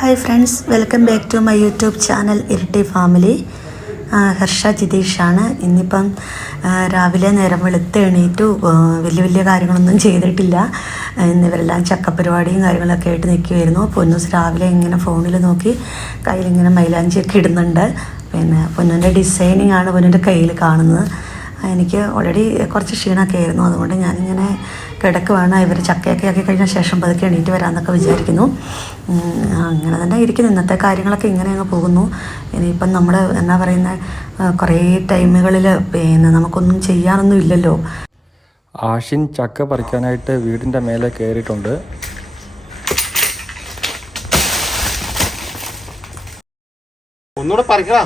Hi friends, welcome back to my YouTube channel Iratti family. Harsha ജിതീഷാണ്. ഇന്നിപ്പം രാവിലെ നേരം വെളുത്ത് എണീറ്റു. വലിയ കാര്യങ്ങളൊന്നും ചെയ്തിട്ടില്ല. ഇന്നിവരെല്ലാം ചക്കപ്പരിപാടിയും കാര്യങ്ങളൊക്കെ ആയിട്ട് നിൽക്കുമായിരുന്നു. പൊന്നൂസ് രാവിലെ ഇങ്ങനെ ഫോണിൽ നോക്കി കയ്യിലിങ്ങനെ മൈലാഞ്ചിയൊക്കെ ഇടുന്നുണ്ട്. പിന്നെ പൊന്നൂൻ്റെ ഡിസൈനിങ് ആണ് പൊന്നൂൻ്റെ കയ്യിൽ കാണുന്നത്. എനിക്ക് ഓൾറെഡി കുറച്ച് ക്ഷീണമൊക്കെ ആയിരുന്നു. അതുകൊണ്ട് ഞാനിങ്ങനെ കിടക്കുവാണ്. ഇവർ ചക്കയൊക്കെ ആക്കി കഴിഞ്ഞ ശേഷം പതുക്കെ എണീറ്റ് വരാമെന്നൊക്കെ വിചാരിക്കുന്നു. അങ്ങനെ തന്നെ ഇരിക്കുന്നു. ഇന്നത്തെ കാര്യങ്ങളൊക്കെ ഇങ്ങനെ അങ്ങ് പോകുന്നു. ഇനിയിപ്പം നമ്മൾ എന്നാ പറയുന്നത്, കുറേ ടൈമുകളിൽ പിന്നെ നമുക്കൊന്നും ചെയ്യാനൊന്നും ഇല്ലല്ലോ. ആഷിൻ ചക്ക പറിക്കാനായിട്ട് വീടിൻ്റെ മേലെ കയറിയിട്ടുണ്ട്. ഒന്നുകൂടെ പറിക്കടാ.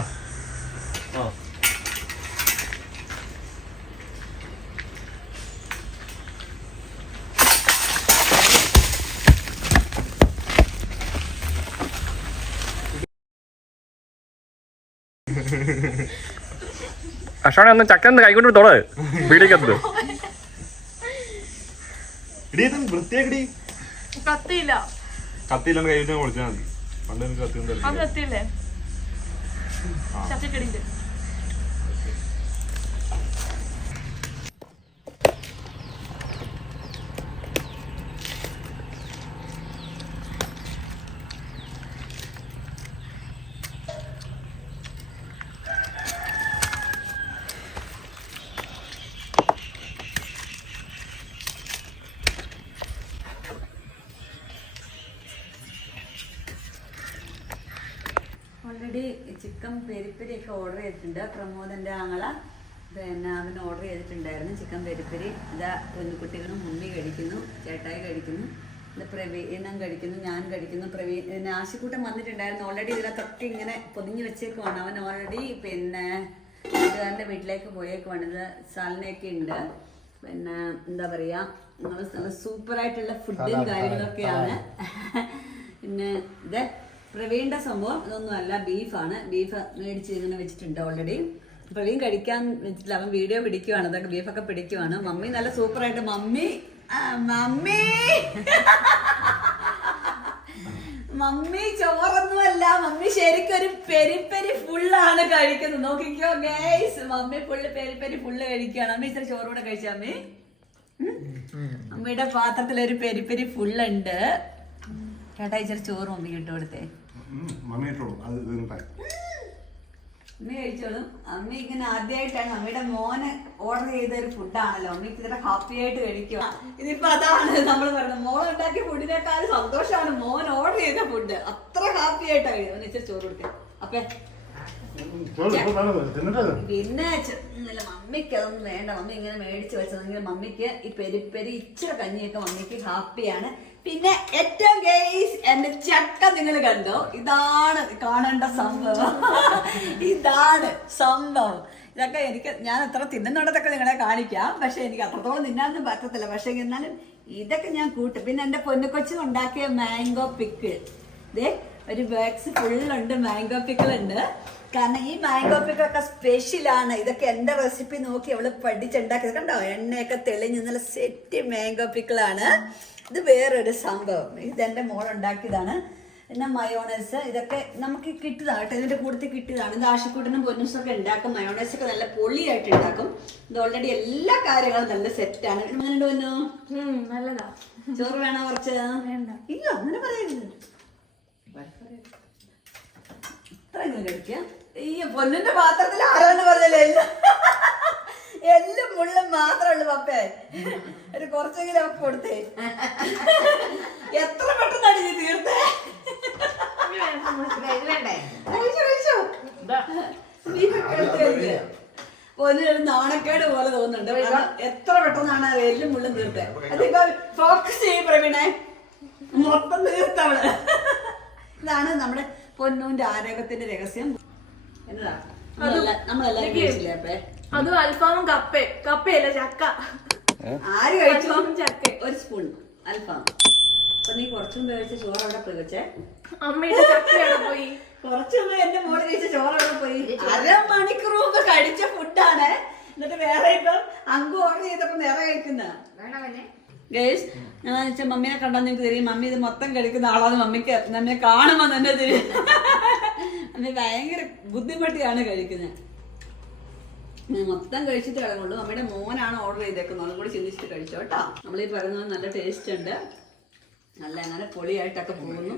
അഷാണെ ഒന്ന് ചക്ക ഒന്ന് കൈകൊണ്ട് തൊട വീടിക്കത്ത് വൃത്തിയാക്കടി. കത്തിയില്ലാണ്ട് കൈ വിട്ട് പൊളിച്ചാൽ മതി. പണ്ട് കത്തി ഓൾറെഡി ചിക്കൻ പെരിപ്പരിയൊക്കെ ഓർഡർ ചെയ്തിട്ടുണ്ട്. പ്രമോദൻ്റെ ആങ്ങള പിന്നെ അവൻ ഓർഡർ ചെയ്തിട്ടുണ്ടായിരുന്നു ചിക്കൻ പെരിപ്പരി. ഇതാ കുഞ്ഞുകുട്ടികളും മുമ്മി കഴിക്കുന്നു, ചേട്ടായി കഴിക്കുന്നു, ഇത് പ്രവീണം കഴിക്കുന്നു, ഞാൻ കഴിക്കുന്നു. ആശിക്കൂട്ടം വന്നിട്ടുണ്ടായിരുന്നു. ഓൾറെഡി ഇതിനകത്തൊക്കെ ഇങ്ങനെ പൊതിഞ്ഞ് വെച്ചേക്കുവാണ്. അവൻ ഓൾറെഡി പിന്നെ വീട്ടുകാരൻ്റെ വീട്ടിലേക്ക് പോയേക്കുവാണ്. ഇത് സാലിനൊക്കെ ഉണ്ട്. പിന്നെ എന്താ പറയുക, നല്ല സൂപ്പറായിട്ടുള്ള ഫുഡും കാര്യങ്ങളൊക്കെയാണ്. പിന്നെ ഇത് പ്രവീണിൻ്റെ സംഭവം ഇതൊന്നുമല്ല, ബീഫാണ്. ബീഫ് മേടിച്ച് ഇങ്ങനെ വെച്ചിട്ടുണ്ട് ഓൾറെഡി. പ്രവീൺ കഴിക്കാൻ വെച്ചിട്ടില്ല, അവൻ വീഡിയോ പിടിക്കുവാണ്. അതൊക്കെ ബീഫൊക്കെ പിടിക്കുവാണ്. മമ്മി നല്ല സൂപ്പറായിട്ട് മമ്മി ചോറൊന്നുമല്ല, മമ്മി ശരിക്കും ഒരു പെരിപ്പരി ഫുള്ളാണ് കഴിക്കുന്നത്. നോക്കിക്കോ ഗൈസ്, മമ്മി പെരിപ്പരി ഫുള്ള് കഴിക്കുകയാണ്. അമ്മ ഇത്ര ചോറൂടെ കഴിച്ച അമ്മി. അമ്മയുടെ പാത്രത്തിലൊരു പെരിപ്പരി ഫുള്ളുണ്ട്. ചേട്ടാ ഇച്ചിരി ചോറ് മമ്മി ഇട്ട് കൊടുത്തേ. അമ്മ കഴിച്ചോളും. അമ്മ ഇങ്ങനെ ആദ്യമായിട്ടാണ് അമ്മയുടെ മോന് ഓർഡർ ചെയ്ത ഒരു ഫുഡാണല്ലോ. അമ്മയ്ക്ക് ഇത്ര ഹാപ്പി ആയിട്ട് കഴിക്കുക. ഇതിപ്പോ അതാണ് നമ്മൾ പറയുന്നത്, മോൻ ഉണ്ടാക്കിയ ഫുഡിനേക്കാൾ സന്തോഷമാണ് മോൻ ഓർഡർ ചെയ്ത ഫുഡ്. അത്ര ഹാപ്പി ആയിട്ടാണ് കഴിയുന്നത്. ഇച്ചിരി ചോറ് കൊടുത്തേ. അപ്പേ പിന്നെ മമ്മിക്ക് അതൊന്നും വേണ്ട. മമ്മി ഇങ്ങനെ മേടിച്ചു വെച്ചതെങ്കിൽ മമ്മിക്ക് ഈ പെരിപ്പരി ഇച്ചിരി കഞ്ഞിയൊക്കെ മമ്മിക്ക് ഹാപ്പിയാണ്. പിന്നെ ഏറ്റവും ഗൈസ് എന്റെ ചക്ക നിങ്ങൾ കണ്ടോ? ഇതാണ് കാണേണ്ട സംഭവം. ഇതാണ് സംഭവം. ഇതൊക്കെ ഞാൻ എത്ര തിന്നുന്നുണ്ടതൊക്കെ നിങ്ങളെ കാണിക്കാം. പക്ഷെ എനിക്ക് അത്രത്തോളം തിന്നാനൊന്നും പറ്റത്തില്ല. പക്ഷെ എന്നാലും ഇതൊക്കെ ഞാൻ കൂട്ടും. പിന്നെ എന്റെ പൊന്നുകൊച്ചു ഉണ്ടാക്കിയ മാംഗോ പിക്കിൾ, ഇതേ ഒരു ബോക്സ് ഫുള്ളുണ്ട് മാംഗോ പിക്കിൾ ഉണ്ട്. കാരണം ഈ മാംഗോ പിക്കിളൊക്കെ സ്പെഷ്യലാണ്. ഇതൊക്കെ എൻ്റെ റെസിപ്പി നോക്കി അവള് പഠിച്ചുണ്ടാക്കിയത് കണ്ടോ. എണ്ണയൊക്കെ തെളിഞ്ഞ് നല്ല സെറ്റ് മാംഗോ പിക്കിളാണ്. ഇത് വേറൊരു സംഭവം. ഇതെൻ്റെ മോൾ ഉണ്ടാക്കിയതാണ്. പിന്നെ മയോണൈസ് ഇതൊക്കെ നമുക്ക് കിട്ടിയതാണ് കേട്ടോ. ഇതിൻ്റെ കൂട്ടത്തിൽ കിട്ടിയതാണ്. ഇത് ആഷിക്കൂട്ടനും പൊന്നൂസൊക്കെ ഉണ്ടാക്കും. മയോണൈസൊക്കെ നല്ല പൊളിയായിട്ട് ഉണ്ടാക്കും. ഇത് ഓൾറെഡി എല്ലാ കാര്യങ്ങളും നല്ല സെറ്റാണ്. അങ്ങനെ പൊന്നു നല്ലതാ. ചോറ് വേണോ കുറച്ച്? ഇല്ല അങ്ങനെ പറയരുത്. ഇത്രയെങ്കിലും കഴിക്കാം. ഈ പൊന്നിന്റെ പാത്രത്തിൽ ആരാന്ന് പറഞ്ഞല്ലേ എല്ലാം മുള്ളും മാത്രമുള്ളു. പപ്പേ ഒരു കുറച്ചെങ്കിലും ഒക്കെ കൊടുത്തേ. എത്ര പെട്ടെന്നാണ് നീ തീർത്തേ? പൊന്നിനൊരു നാണക്കേട് പോലെ തോന്നുന്നുണ്ട്. എത്ര പെട്ടെന്നാണ് എല്ലും മുള്ളും തീർത്തേ. അതിപ്പോ ഫോക്കസ് ചെയ്യും പ്രവീണേ, മൊത്തം തീർത്തവള്. ഇതാണ് നമ്മുടെ പൊന്നൂന്റെ ആരോഗ്യത്തിന്റെ രഹസ്യം. എന്നതാ നമ്മളെല്ലാരും കഴിച്ചില്ലേ അപ്പേ? അതും അൽഫാമും കപ്പയല്ല ചക്ക. ആര് കഴിച്ചു? ചക്ക ഒരു സ്പൂൺ അൽഫാം. അപ്പൊ നീ കുറച്ചും കഴിച്ച ചോറ് അവിടെ പോയി വെച്ചേ. അമ്മയുടെ ചക്കയുടെ പോയി. കുറച്ചും എന്റെ മോള് കഴിച്ച ചോറ് അവിടെ പോയി. 1/2 മണിക്കൂർ മുമ്പ് കഴിച്ച ഫുഡാണ്. എന്നിട്ട് വേറെ ഇപ്പം അങ്കു ഓർഡർ ചെയ്തപ്പോ വേറെ കഴിക്കുന്ന ഗൈസ് ഞാൻ വെച്ചാൽ മമ്മീനെ കണ്ടാൽ നിങ്ങൾക്ക് தெரியும் മമ്മി ഇത് മൊത്തം കഴിക്കുന്ന ആളാണ്. മമ്മിക്ക് നമ്മെ കാണുമ്പോൾ തന്നെ தெரியும். മമ്മി ഭയങ്കര ബുദ്ധിമുട്ടിയാണ് കഴിക്കുന്നത്. മൊത്തം കഴിച്ചിട്ട് കിടക്കുള്ളൂ. മമ്മിയുടെ മോനാണ് ഓർഡർ ചെയ്തേക്കുന്നത്. അതും കൂടി ചിന്തിച്ചിട്ട് കഴിച്ചോ കേട്ടോ. നമ്മളീ പറയുന്നത് നല്ല ടേസ്റ്റ് ഉണ്ട്, നല്ല അങ്ങനെ പൊളിയായിട്ടൊക്കെ പോകുന്നു.